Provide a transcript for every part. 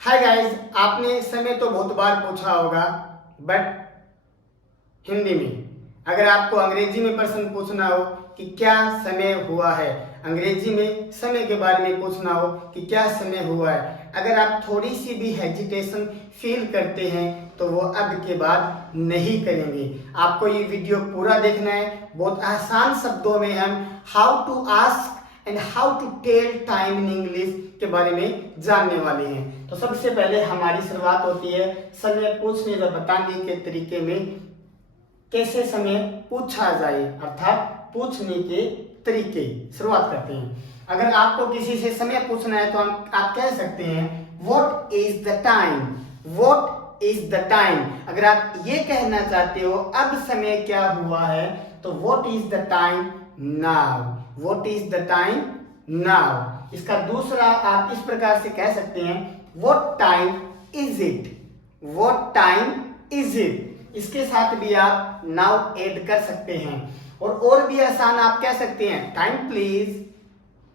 Hi guys, आपने समय तो बहुत बार पूछा होगा बट हिंदी में। अगर आपको अंग्रेजी में प्रश्न पूछना हो कि क्या समय हुआ है, अंग्रेजी में समय के बारे में पूछना हो कि क्या समय हुआ है, अगर आप थोड़ी सी भी हेजिटेशन फील करते हैं तो वो अब के बाद नहीं करेंगे। आपको ये वीडियो पूरा देखना है। बहुत आसान शब्दों में हम how to ask and how to tell time in English के बारे में जानने वाले हैं। तो सबसे पहले हमारी शुरुआत होती है समय पूछने व बताने के तरीके में। कैसे समय पूछा जाए अर्थात पूछने के तरीके शुरुआत करते हैं। अगर आपको किसी से समय पूछना है तो आप कह सकते हैं what is the time, what is the time. अगर आप ये कहना चाहते हो अब समय क्या हुआ है तो what is the time now, what is the time now. इसका दूसरा आप इस प्रकार से कह सकते हैं what time is it, what time is it. इसके साथ भी आप नाउ ऐड कर सकते हैं। और भी आसान आप कह सकते हैं time please,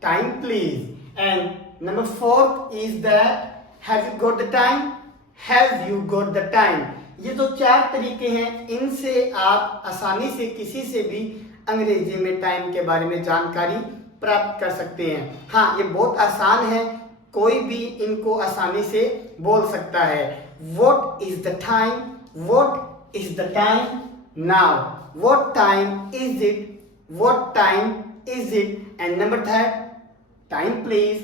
time please. And number fourth is that have you got the time, have you got the time. ये जो चार तरीके हैं इनसे आप आसानी से किसी से भी अंग्रेजी में टाइम के बारे में जानकारी प्राप्त कर सकते हैं। हाँ, ये बहुत आसान है, कोई भी इनको आसानी से बोल सकता है। What is the time, what is the time now, what time is it, what time is it। and number third time please,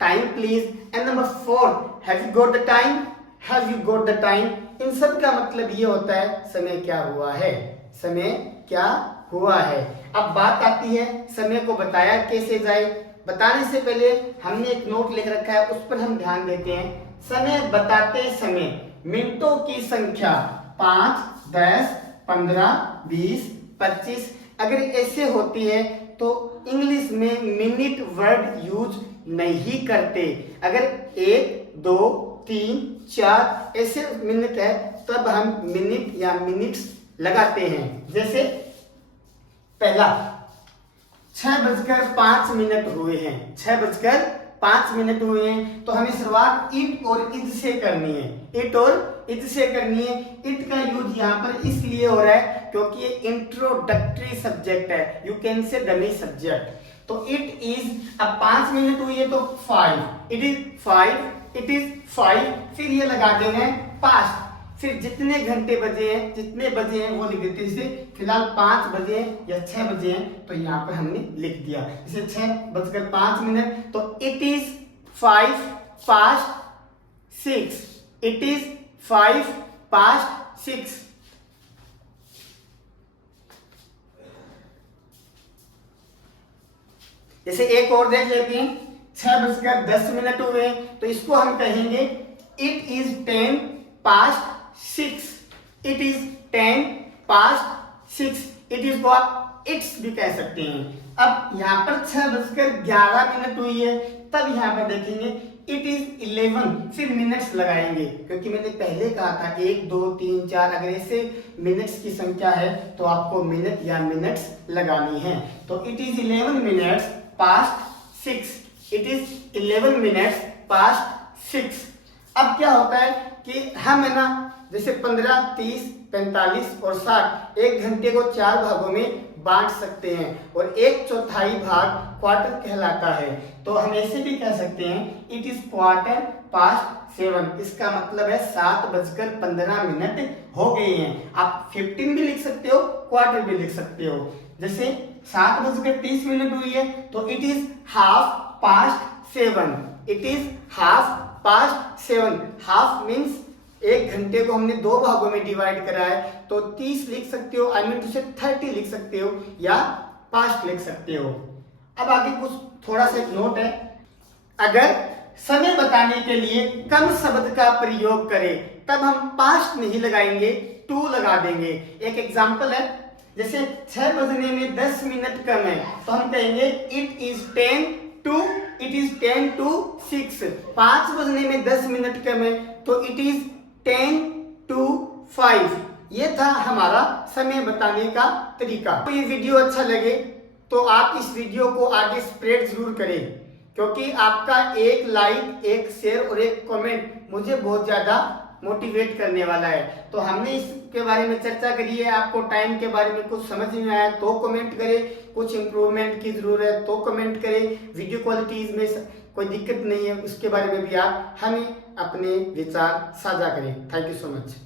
time please। and number four have you got the time, have you got the time। इन सब का मतलब ये होता है समय क्या हुआ है, समय क्या हुआ है। अब बात आती है समय को बताया कैसे जाए। बताने से पहले हमने एक नोट लिख रखा है, उस पर हम ध्यान देते हैं। समय बताते समय मिनटों की संख्या 5, 10, 15, 20, 25 अगर ऐसे होती है तो इंग्लिश में मिनट वर्ड यूज नहीं करते। अगर 1, 2, 3, 4 ऐसे मिनट है तब हम मिनट या मिनट्स लगाते हैं। जैसे पहला 6:05 हुए हैं, 6:05 हुए हैं तो हमें शुरुआत इट और इज से करनी है, इट और इज से करनी है। इट का यूज यहाँ पर इसलिए हो रहा है क्योंकि ये इंट्रोडक्टरी सब्जेक्ट है, you can say dummy subject. तो इट इज, अब 5 मिनट हुई है तो 5, इट इज 5, इट इज 5। फिर ये लगा देना है पास्ट, फिर जितने घंटे बजे हैं, जितने बजे हैं वो लिख देते हैं। जैसे फिलहाल 5 बजे या 6 बजे हैं तो यहाँ पर हमने लिख दिया। जैसे 6:05 तो it is 5 past 6, it is 5 past 6। जैसे एक और देख लेते हैं, 6:10 हुए तो इसको हम कहेंगे it is 10 past 6, it is 10 past 6। It is को आप इट्स भी कह सकते हैं। अब यहाँ पर 6:11 हुई है तब यहाँ पर देखेंगे इट इज 11, फिर मिनट्स लगाएंगे क्योंकि मैंने पहले कहा था 1, 2, 3, 4 अगर ऐसे मिनट्स की संख्या है तो आपको मिनट या मिनट्स लगानी है। तो it is 11 minutes past 6, it is 11 minutes past 6। अब क्या होता है कि हम है ना जैसे 15, 30, 45 और 60 एक घंटे को 4 भागों में बांट सकते हैं और 1/4 भाग क्वार्टर कहलाता है। तो हम ऐसे भी कह सकते हैं इट इज 7:15। इसका मतलब है 7:15 हो गए हैं। आप 15 भी लिख सकते हो, क्वार्टर भी लिख सकते हो। जैसे 7:30 हुई है तो it is 7:30, it is 7:30। Half means एक घंटे को हमने 2 भागों में डिवाइड करा है तो 30 लिख सकते हो, आई मीन टू से 30 लिख सकते हो या पास्ट लिख सकते हो। अब आगे कुछ थोड़ा सा एक नोट है, अगर समय बताने के लिए कम शब्द का प्रयोग करें तब हम पास्ट नहीं लगाएंगे, टू लगा देंगे। एक एग्जांपल है, जैसे 6 बजने में 10 मिनट कम है तो हम कहेंगे it is 10 to, it is 10 to 6। 5 बजने में 10 मिनट कम है तो इट इज 10 to 5। ये था हमारा समय बताने का तरीका। तो ये वीडियो अच्छा लगे तो आप इस वीडियो को आगे स्प्रेड जरूर करें क्योंकि आपका एक लाइक, एक शेयर और एक कमेंट मुझे बहुत ज़्यादा मोटिवेट करने वाला है। तो हमने इसके बारे में चर्चा करी है। आपको टाइम के बारे में कुछ समझ में आया तो कमेंट करें, कुछ इम्प्रूवमेंट की ज़रूरत है तो कमेंट करें, वीडियो क्वालिटीज़ में कोई दिक्कत नहीं है उसके बारे में भी आप हमें अपने विचार साझा करें। Thank you so much.